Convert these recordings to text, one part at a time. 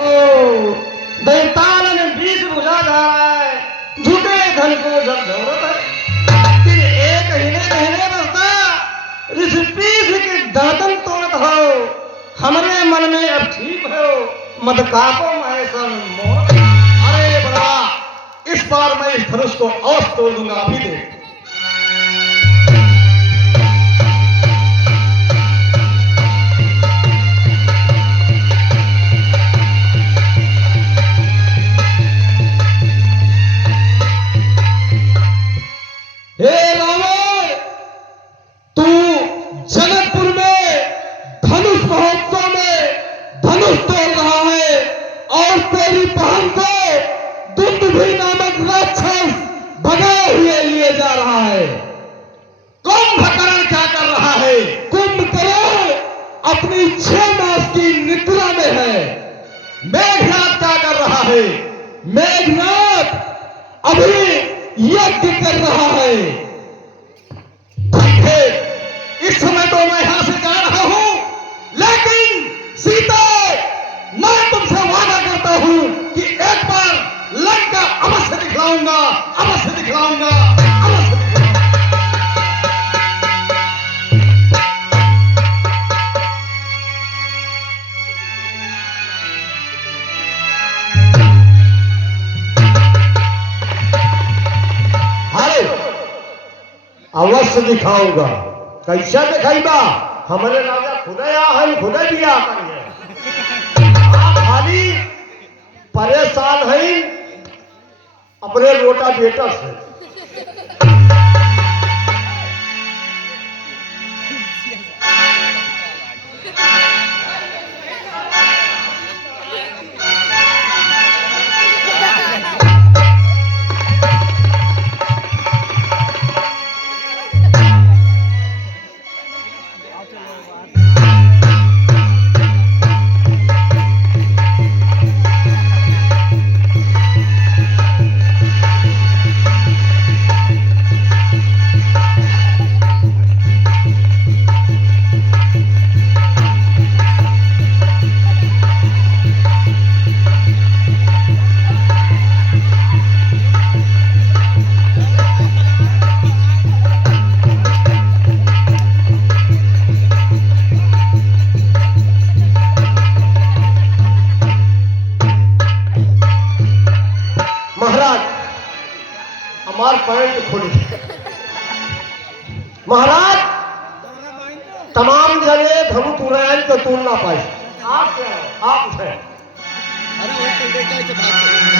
ओ दैताल ने बीच बुझा जा रहा है, झुके धन को जब जरूरत है फिर एक हिले बसता ऋषि पीठ के दातन तोड़त हो। हमरे मन में अब ठीक हो मत कापो महेशन मोर। अरे बड़ा इस बार मैं इस धनुष को औस तोड़ दूंगा, अभी देख। हे रावण, तू जनकपुर में धनुष महोत्सव में धनुष तोड़ रहा है और तेरी बहन को दुंदुभी नामक राक्षस भगाए हुए लिए जा रहा है। कुंभकर्ण क्या कर रहा है? कुंभकर्ण अपनी 6 मास की निद्रा में है। मेघनाथ क्या कर रहा है? मेघनाथ अभी यज्ञ कर रहा है। ठीक है, इस समय तो मैं यहां से जा रहा हूं, लेकिन सीता मैं तुमसे वादा करता हूं कि एक बार लंका अवश्य दिखलाऊंगा, अवश्य दिखलाऊंगा, अवश्य दिखलाऊंगा। अवश्य दिखाऊंगा। कैसा दिखाईबा? हमारे राजा खुदे आ है, खुदे भी आ करिए। आप खाली परेशान है अपने रोटा बेटा से। हमार पैंट खुली। महाराज तमाम जगह धनु तुरैन के तूल ना पाई। आप क्या हो? आप उठे। अरे वो चल देखा है भाग।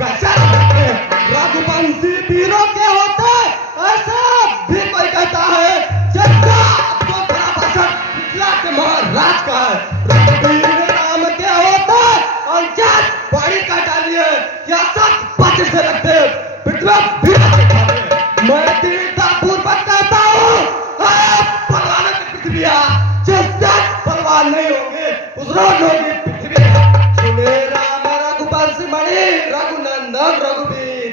गजब करते हैं। रघुवंशी वीरों के होते ऐसा भी कोई कहता है। जितना तो बड़ा भाषण मिथिला के महाराज का है। रघुवीर राम के होते और जज बड़ी का डालिए या सत बच से रखते विक्रम वीर से खाते। मैं दीनता पूर्वक कहता हूँ बलवानों की पृथ्वी जिस दिन बलवान नहीं होंगे उस रोज होगी पृथ्वी। सुने राम रघुवंश मणि रघुनंदन रघुवीर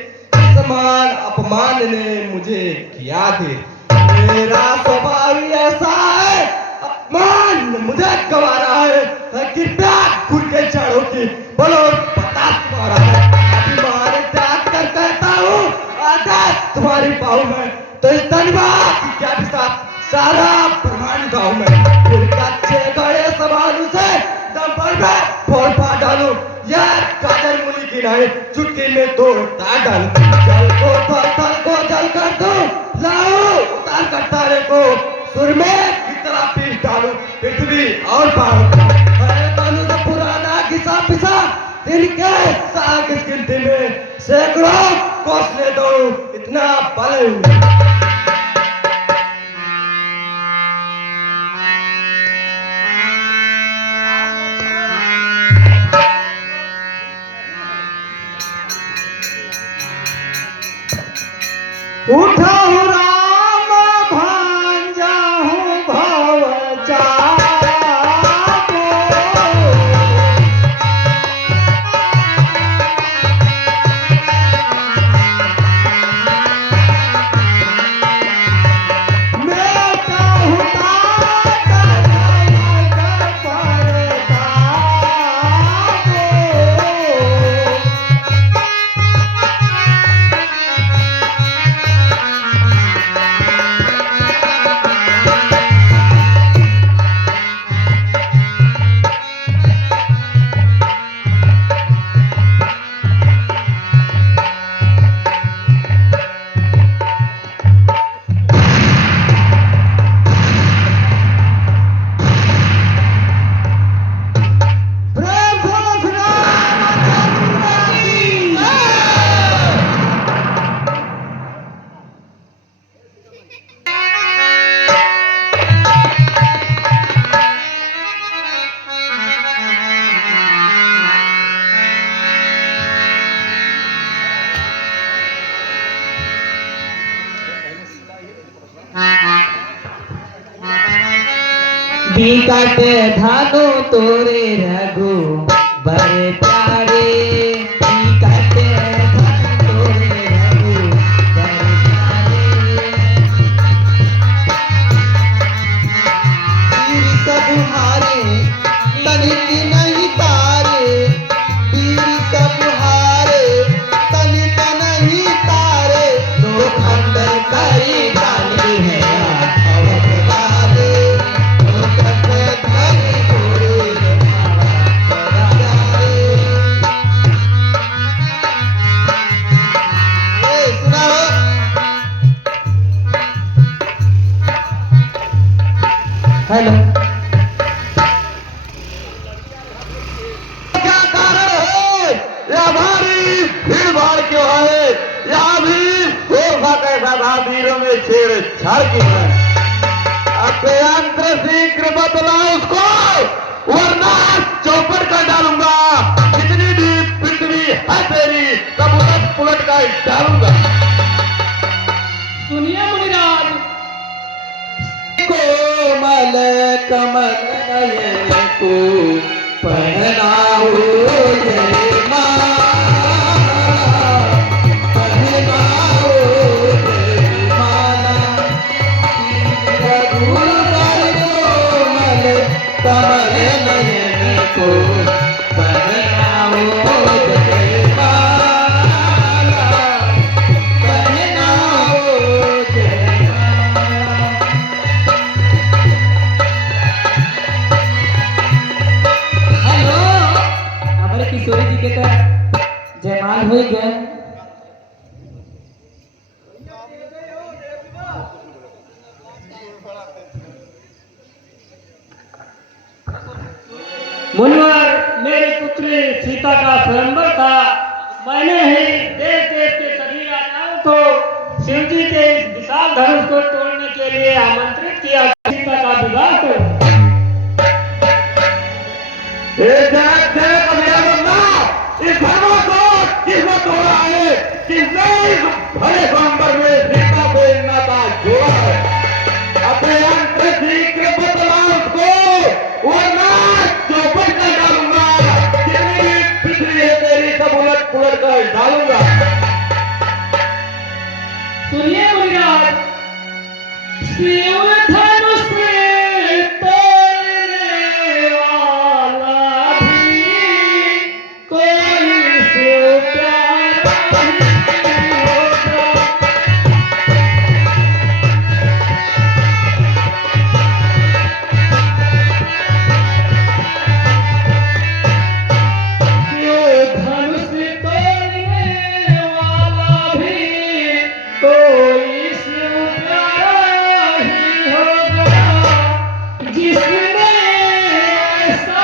समान अपमान ने मुझे किया थे। मेरा स्वभाव ही ऐसा है अपमान मुझे गवारा है। कृपया खुद के चढ़ो की बोलो बता तुम्हारा है। अभिमान त्याग कर कहता हूँ आदेश तुम्हारी बाहू में तो इस धन्यवाद की क्या विशाल सारा ब्रह्मांड गाँव में फिर कच्चे गड़े सवालों से डंपर में फोड़ पा डालू यार काजल मुनि की नहीं चुटकी में तोड़ तार डालू। जल को पत्थर को जल कर दो लाओ उतार कर तारे को सुर में की तरह पीस डालू पृथ्वी और पार। अरे तनु से पुराना घिसा पिसा दिन के साग इस गिनती में सैकड़ों कोसले दो इतना बल। उठा हूँ राम भांजा हूँ भव चाको मैं कहूँ बिकटे धानो तोरे रघु बड़े प्यारे बिकटे धानो तोरे रघु बड़े प्यारे वीर सब हारे तनिक नहीं तारे वीर सब हारे तनिक नहीं तारे दो खंड करी गाली है हेलो क्या कारण है या भारी भीड़ भाड़ क्यों है यहाँ भी शोभा कैसा था वीरों में छेड़छाड़ की है। अभ्यंतर शीघ्र बदला उसको वरना चौपट कर डालूंगा। जितनी भी पृथ्वी है तेरी सब उलट पुलट कर डालूंगा। सुनिए मुनिराज कोमल कमल नयन को पहनाओ जय माला पहनाओ जय माला रघुवर कोमल कमल नयन को पहनाओ जय माला पहनाओ जय माला। किशोरी जी के जयमाल हो गया। मुनिवर मेरी पुत्री सीता का स्वयंवर था। मैंने ही किसने इस भले स्वयंवर में सीता को नाता जोड़ा है? अपने अंतर शीघ्र बतला उसको, वरना चौपट कर डालूंगा। जितनी भी पिछली है तेरी सब उलट पुलट कर डालूंगा। सुनिए मुनिराज, शिव धनुष तोड़ने वाला भी कोई शिव प्यारा नहीं होगा। शिव धनुष तोड़ने वाला भी कोई शिव प्यारा ही होगा। जिसने ऐसा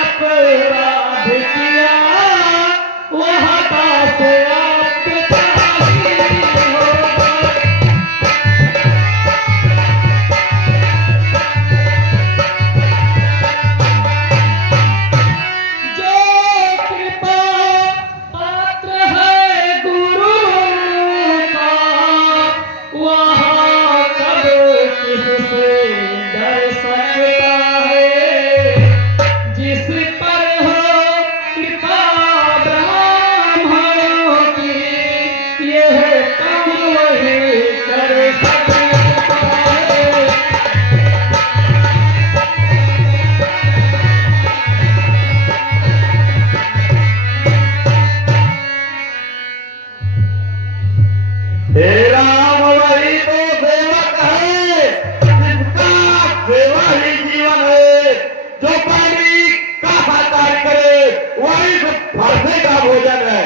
अपराध किया वह पाप आपका ही होगा। जो कृपा पात्र है गुरु का, वहाँ कब किससे डर सकता है। जिस पर हो कृपा ब्राह्मणों की, यह काम वही कर सकता है। हे राम वही तो सेवक है, जिसका सेवा ही जीवन है। जो पानी का साकार करे वही फरसे का भोजन है।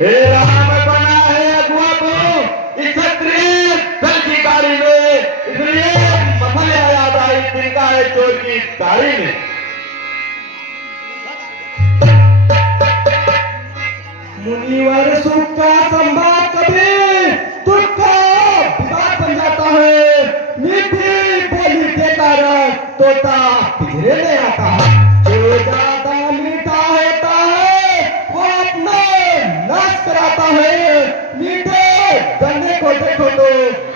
हे राम बना है अगुआ तो इस क्षत्रिय दल की गाड़ी में, इसलिए मसले याद आई तिनका है चोर की गाड़ी में। मुनिवर सुख का संवाद कभी दुख का विवाद बन जाता है। मीठी बोली के कारण तोता पिंजरे में आता है। जो ज्यादा मीठा होता है वो अपना नाश कराता है। मीठे गन्ने को देखो तो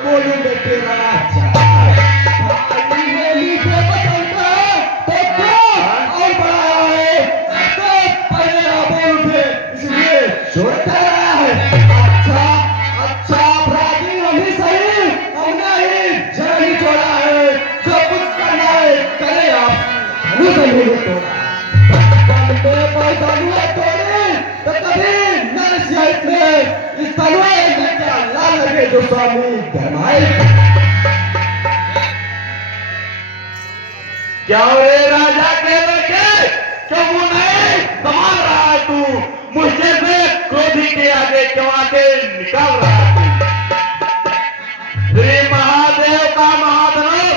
बोलू में तेरा जाता है। भाई ने मीठे को चलता है तो क्यों और बढ़ाया है। सबसे पहले आप बोल उठे, इसलिए जोर कर रहा है। अच्छा अच्छा अपराधी हम ही सही, हमने ही जड़ ही छोड़ा है। जो कुछ करना है करे आप, धनुष नहीं तोड़ा। बचपन में पैसा हुआ तोड़े तो कभी नरसिंह में इस तलवार में क्या ला लगे जो स्वामी गरमाए। क्या रे राजा के लड़के, क्यों मुंह नहीं संभाल रहा है तू? मुझसे से क्रोधी के आगे क्यों आके निकाल रहा है तू? श्री महादेव का महाधनुष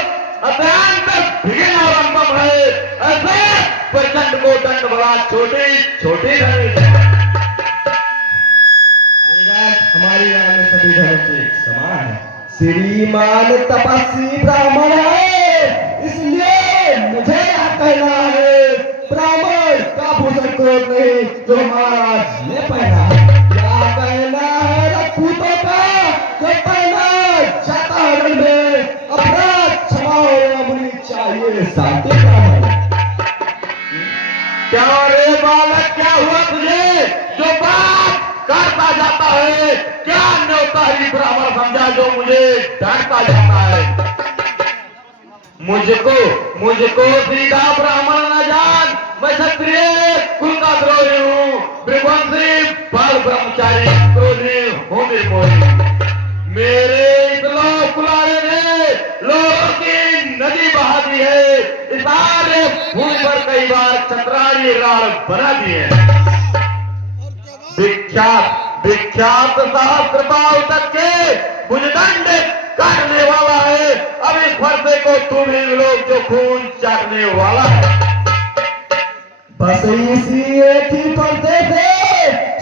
अत्यंत भिन्न रंगम है। ऐसे प्रचंड को दंड बड़ा छोटी छोटी नहीं। हमारी राय में सभी धर्म एक समान है। श्रीमान तपस्वी ब्राह्मण है, इसलिए मुझे यह कहना है, ब्राह्मण का भूषण क्रोध नहीं जो महाराज ने पहना है। क्या कहना है राजपूतों का जो पहना जाता है रण में। अपराध क्षमा होनी चाहिए शांति ब्राह्मण। क्या रे बालक, क्या हुआ तुझे जो बात करता जाता है? क्या न्योतारी ब्राह्मण समझा जो मुझे डांटता जाता है? मुझको सीधा ब्राह्मण न जान। मैं क्षत्रिय कुल का द्रोही हूँ, भृगवंशी बाल ब्रह्मचारी क्रोधी हूँ निर्मोही। मेरे इस लोक कुलारे ने लोगों की नदी बहा दी है। इस सारे भूमि पर कई बार चतरानी राल बना दी है। विख्यात सहस्त्र पाव तक के भुजदंड काटने वाला है। अब इस फरसे को तुम ही लोग जो खून चाटने वाला है। बस इसी एक ही फरसे से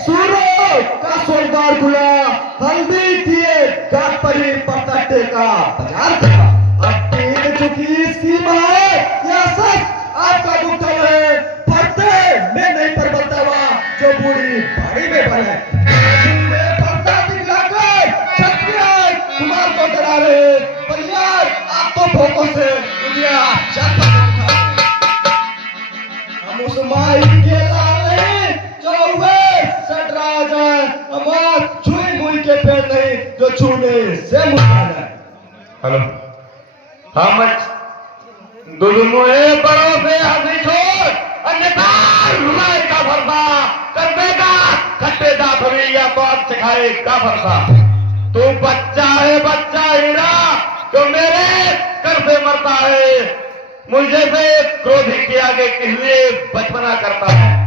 सूर्य का स्वर्गद्वार खुला। हल्दी किए गात पर ही पत्ते का बाजार था। अब बीत चुकी इसकी मार, यह सच आपका दुख है। फरसे में नहीं पर बता जो बूढ़ी बाड़ी में बने। छूने से मुक्ता जाए। हेलो, हम दुलमुए बड़ों से हंसी छोड़, अन्यथा रुलाए का भरता कर देगा खट्टे दांत या तो आज सिखाए का भरता। तू बच्चा है, बच्चा हीरा जो मेरे कर से मरता है। मुझे से क्रोधी के आगे किस लिए बचपना करता है।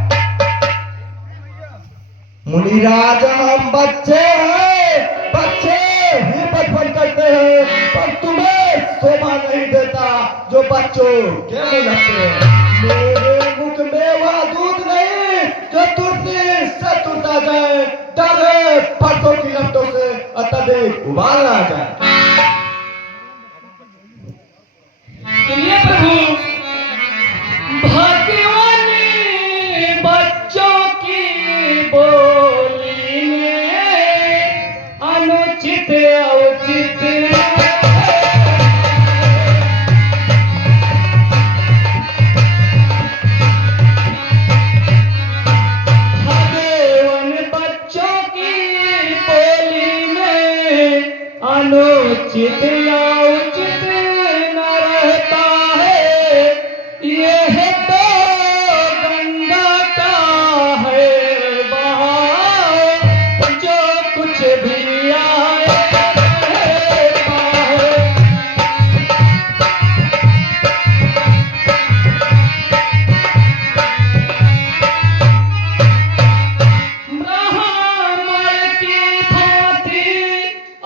मुनिराज हम बच्चे हैं, बच्चे ही बचपन करते हैं, पर तुम्हें शोभा नहीं देता जो बच्चों के मुंह लगते हैं। मेरे मुख में वह दूध नहीं जो तुरंत से टूटा जाए, डरे परसों की लपटों से अत्यधिक उबाल ना जाए। सुनिए प्रभु, भाग्यवानी बच्चों की बोली में अनुचित औचित भाग्यवान बच्चों की बोली में अनुचित औचित न रहता है। यह तो गंगा का है बहाव, जो कुछ भी आए रहता है। ब्राह्मण की भांति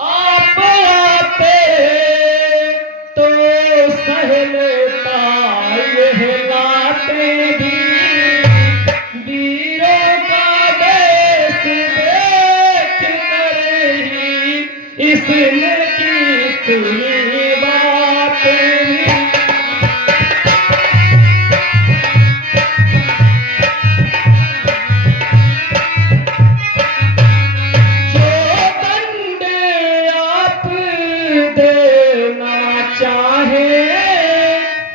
आप आते तो सह लेता यह लाते भी। वीरों का देश देख कर ही इसने की तुझी बातें भी। जो दंड आप देना चाहे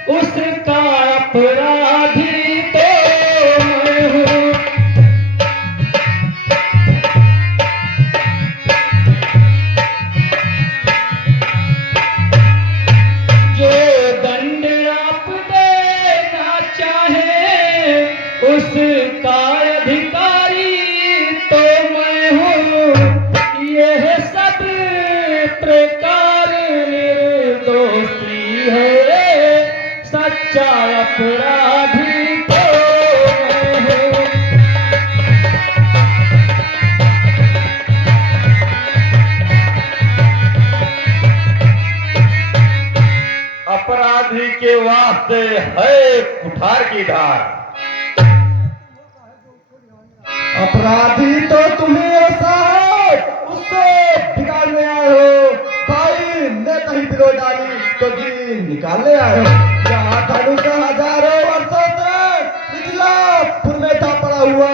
उसका अपराधी तो मैं हूँ। जो दंड आप देना चाहे उसका अधिकारी तो मैं हूँ। यह सब प्रकार निर्दोषी है, सच्चा अपराधी तो मैं हूँ। अपराधी के वास्ते है कुठार की धार। अपराधी तो तुम्हें ऐसा है, उससे बिगाड़ने आए हो। भाई ने कहीं बिलो डाली तो दिन निकालने आए हो। जहाँ धनुष हजारों वर्षों से मिथिलापुर में था पड़ा हुआ,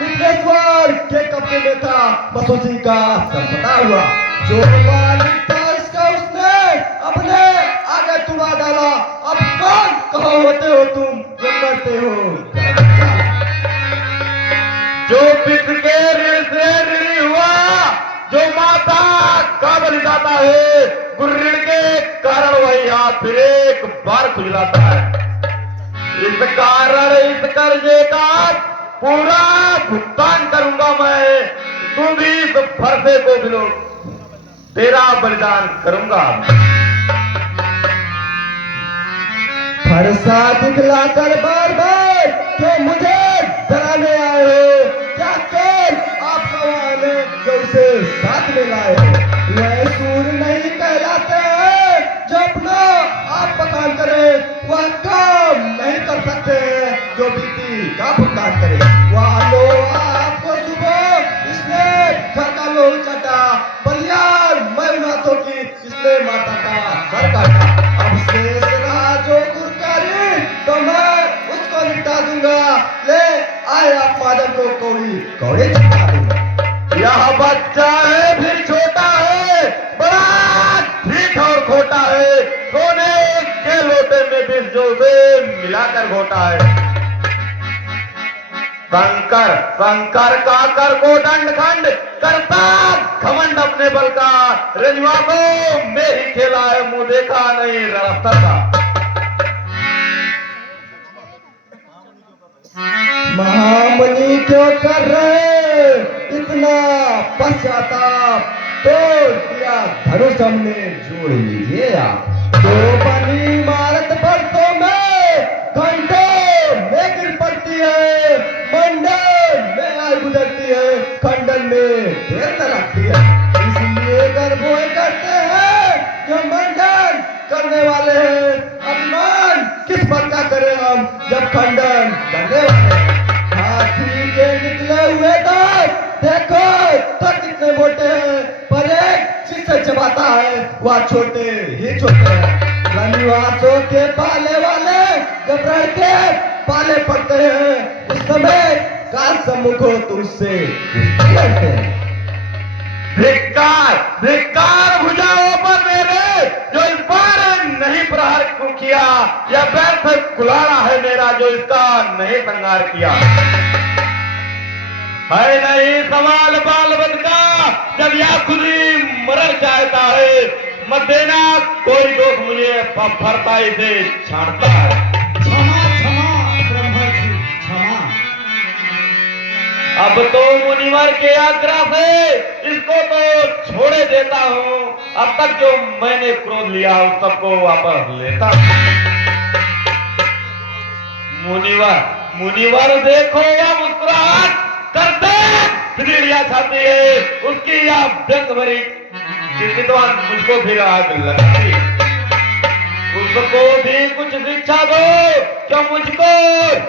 मिथिलेश्वर के कब्जे में था, बस उसी का संपदा हुआ। जो मालिक था इसका उसने अपने आगे तुड़ा डाला। अब कौन कहो होते हो तुम जो करते हो गलत। जो पित के ऋण से ऋणी हुआ, जो माता का बलिदाता है, गुर्ऋण के कारण वही हाथ फिर एक बार खुजलाता है। इस कारण इस कर्जे का पूरा भुगतान करूंगा मैं। तू भी इस फरसे को बिलो, तेरा बलिदान करूंगा। फरसा दिखलाकर बार बार क्यों मुझे डराने आए हो? क्या कर आप गवाने जो उसे साथ में लाए हो? वह सूर नहीं कहलाते हैं जो अपना आप पकान करे, वह काम नहीं कर सकते हैं जो बीती का भुगतान करे। वह लो आपको सुबह इसने घर का लोहू चटा, बलियान मैनाथों की इसने माता का सर काटा। अब शेष रहा जो गुरकारी तो मैं उसको निपटा दूंगा। ले आए आप फादर को कौड़ी कौड़ी चिपका दूंगा। यह बच्चा है फिर छोटा है, बड़ा ठीक और खोटा है। सोने के लोटे में विष जो से मिलाकर घोटा है। शंकर शंकर का कर को दंड खंड करता घमंड अपने बल का, रजवा को मैं ही खेला है मुंह देखा नहीं रड़स्तर का। महामुनि क्यों कर रहे इतना पश्चाताप, तोड़ दिया धनुष हमने जोड़ लीजिए आप। तो बनी इमारत बरसों में घंटों में गिर पड़ती है, मंडल में आग गुजरती है, खंडन में देर न लगती है। इसलिए गर्वों करते हैं जो मंडन करने वाले हैं, अपमान किस पर का करें हम जब खंडन करने वाले हैं। हाथी के निकले हुए दांत देखो तो कितने मोटे हैं, पर एक चीज से चबाता है वह छोटे ही छोटे हैं। रनिवासों के पाले वाले घबराहट के पाले पड़ते हैं, उस समय काल सम्मुख हो तो उससे कुश्ती लड़ते हैं। धिक्कार धिक्कार भुजाओं पर मेरे जो इस बार नहीं प्रहार किया, या व्यर्थ कुलाड़ा है मेरा जो इसका नहीं संहार किया। है नहीं सवाल बाल बद का जब यह खुद ही मरण चाहता है, मत देना कोई दोष मुझे भरपाई से छांटता है। क्षमा क्षमा ब्रह्मर्षि क्षमा। अब तो मुनिवर के आग्रह से इसको तो छोड़े देता हूँ, अब तक जो मैंने क्रोध लिया उस सबको वापस लेता हूँ। मुनिवर देखो या मुस्कुराहट करते बिगड़िया छाती है उसकी, या व्यंग भरी विद्वान मुझको फिर आग लगती। उसको भी कुछ शिक्षा दो जो मुझको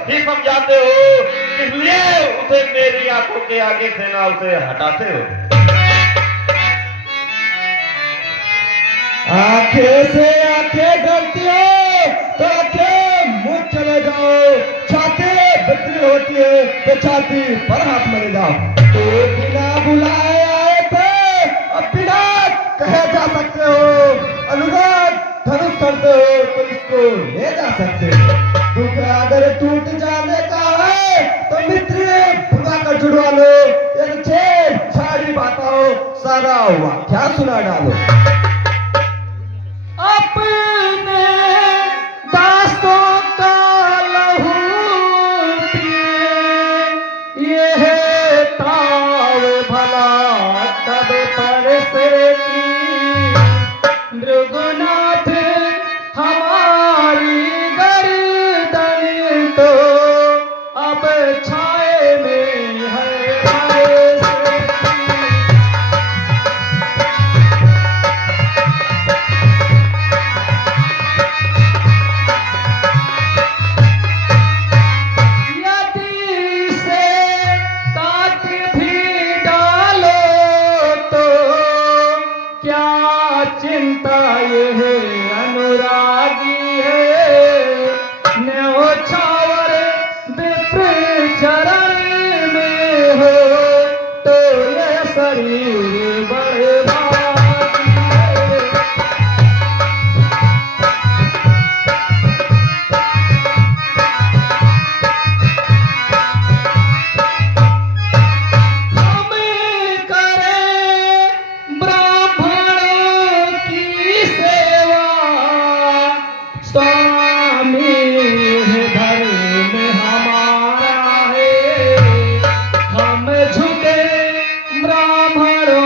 ही समझाते हो, इसलिए उसे मेरी आंखों के आगे से ना उसे हटाते हो। आंखें से आंखें डरती हो तो आंखें मुंह चले जाओ, छाती बिक्री होती है तो छाती पर हाथ मरे जाओ। तो बिना बुलाए आए थे अब बिना कहे जा सकते हो, अनुराग धनुष करते हो तो इसको ले जा सकते हो। दुख अगर टूट जाने का है तो मित्र भुला कर जुड़वा लो, यदि छेड़छाड़ी बात हो सारा वाक्या सुना डालो। अपने दास्तों का लहू पिए, ये ताव भला कब पर से की। मृगनाथ हमारी गर्दन तो अब छाए में है ऐसे की। यदि से काट भी डालो तो क्या चिंता ये है अनुरागी है। न्योछावर विप्र चरण में हो तो ये शरीर बर्बादी है। हम करें ब्राह्मणों की सेवा, स्वामी है धर्म हमारा है। हम झुके ब्राह्मणों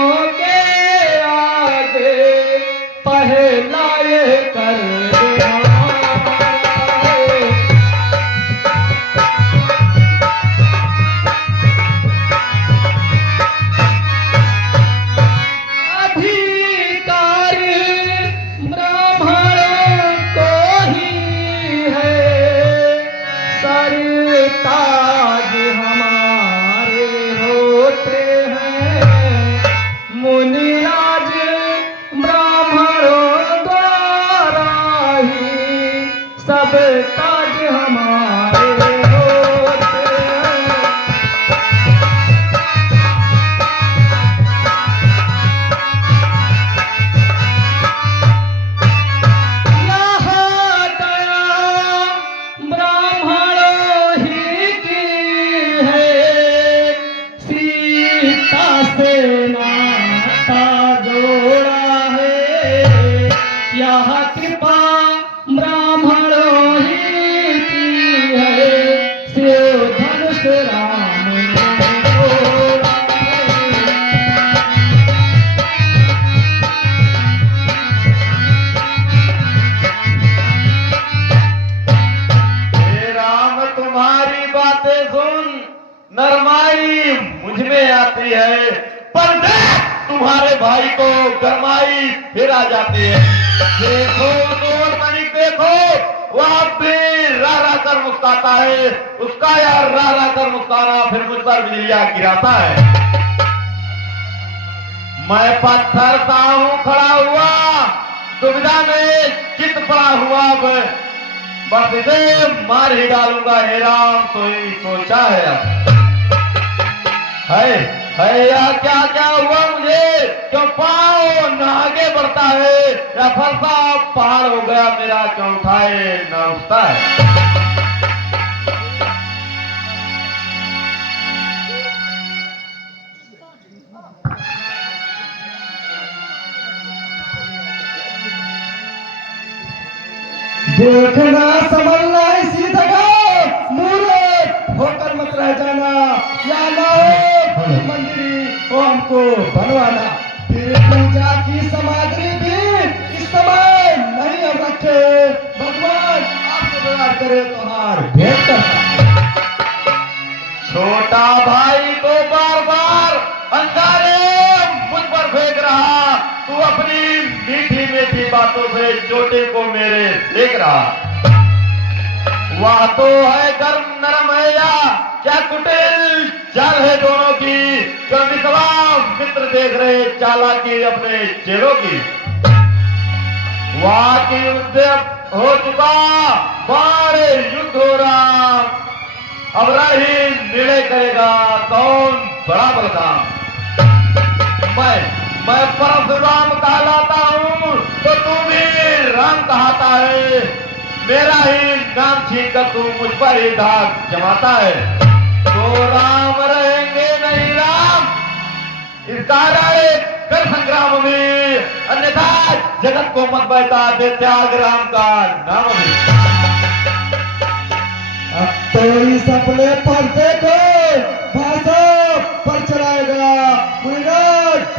जाती है, पर देख तुम्हारे भाई को गरमाई फिर आ जाती है। देखो गोड़ मणिक, देखो वह भी रा रा कर मुस्काता है, उसका यार रा रा कर मुस्काना फिर मुझ पर बिजलियां गिराता है। मैं पत्थर सा हूं खड़ा हुआ, दुविधा में चित पड़ा हुआ, बस इसे मार ही डालूंगा। हे राम तो ही सोचा है अब है या क्या क्या हुआ मुझे, क्यों पाँव न आगे बढ़ता है, या फरसा पहाड़ हो गया मेरा, क्यों उठाए न उठता है। देखना समझना इसी जगह, मूर्ख होकर मत रह जाना, या ना हो मंदिर को हमको बनवाना। फिर पूजा की सामग्री भी इस समय नहीं अब रखे, भगवान आपको दया करे तो हार भेंट करना। छोटा भाई तो बार बार अंगारे मुझ पर फेंक रहा, तू अपनी मीठी मीठी बातों से चोटे को मेरे देख रहा। वह तो है गर्म नरम है या क्या कुटिल चाल है दोनों की, क्यों निकला मित्र देख रहे चालाकी अपने चेहरों की। वह की युद्ध हो चुका, बारे युद्ध हो रहा, अब रही निर्णय करेगा कौन बड़ा बलदान। मैं परशुराम कहलाता हूँ तो तू भी राम कहता है, मेरा ही नाम छीनकर तू मुझ पर ही दाग जमाता है। तो राम रहेंगे नहीं राम, इस कारण कर संग्राम में, अन्यथा जगत को मत बहता दे त्याग राम का नाम भी। अब तो इस अपने पर देखो, भाषा पर चलाएगा,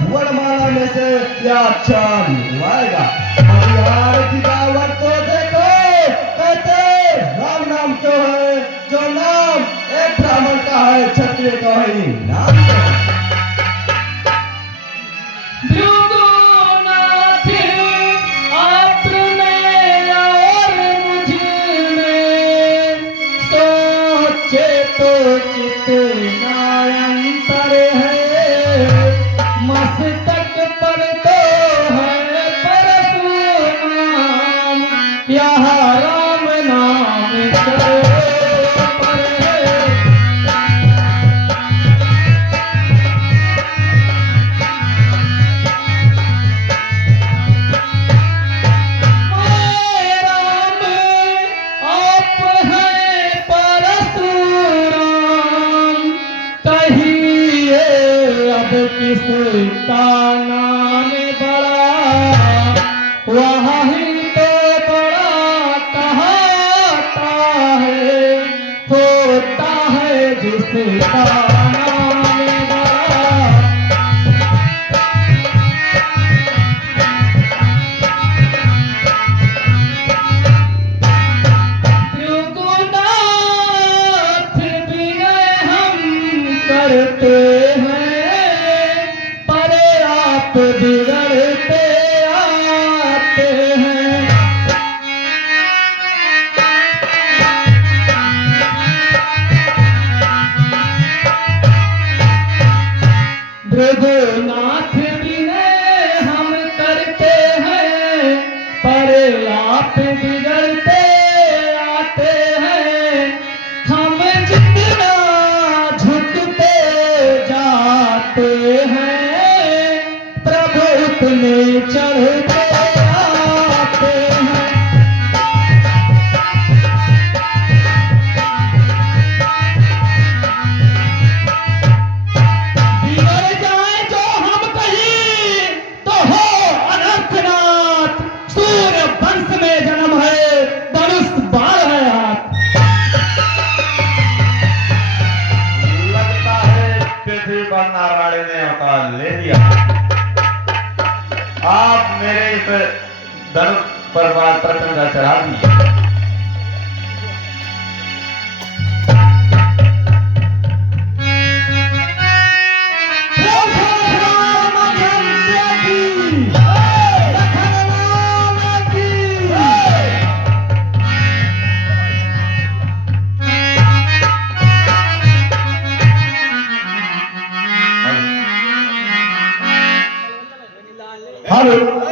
वरमाला में से क्या अच्छा आएगा। हरियार की दावत तो देखो, कहते राम नाम क्यों है, जो नाम एक ब्राह्मण का है, क्षत्रिय का है नाम तो है। तो कितना अंतर है, मस्तक पर तो है परशुराम, यहाँ राम नाम करे पर है। किसका नाम बड़ा, वहाँ ही तो बड़ा कहता है, होता है जिसका नाम बड़ा। त्रिगुणार्थ विनय हम करते हैं, बिगड़ते आते हैं। भृगुनाथ विनय हम करते हैं, पर आप बिगड़ते आते हैं। हम जितना झुकते जाते हैं, उतने चढ़ते आते हैं। बिगड़ जाए जो हम कहीं तो हो अनर्थनाथ, सूर्य वंश में जन्म है, धनुष बाण है हाथ। लगता है पृथ्वी पर नारायण ने अवतार ले लिया। आप मेरे इस धनुष पर प्रचंड चढ़ा दिए। हेलो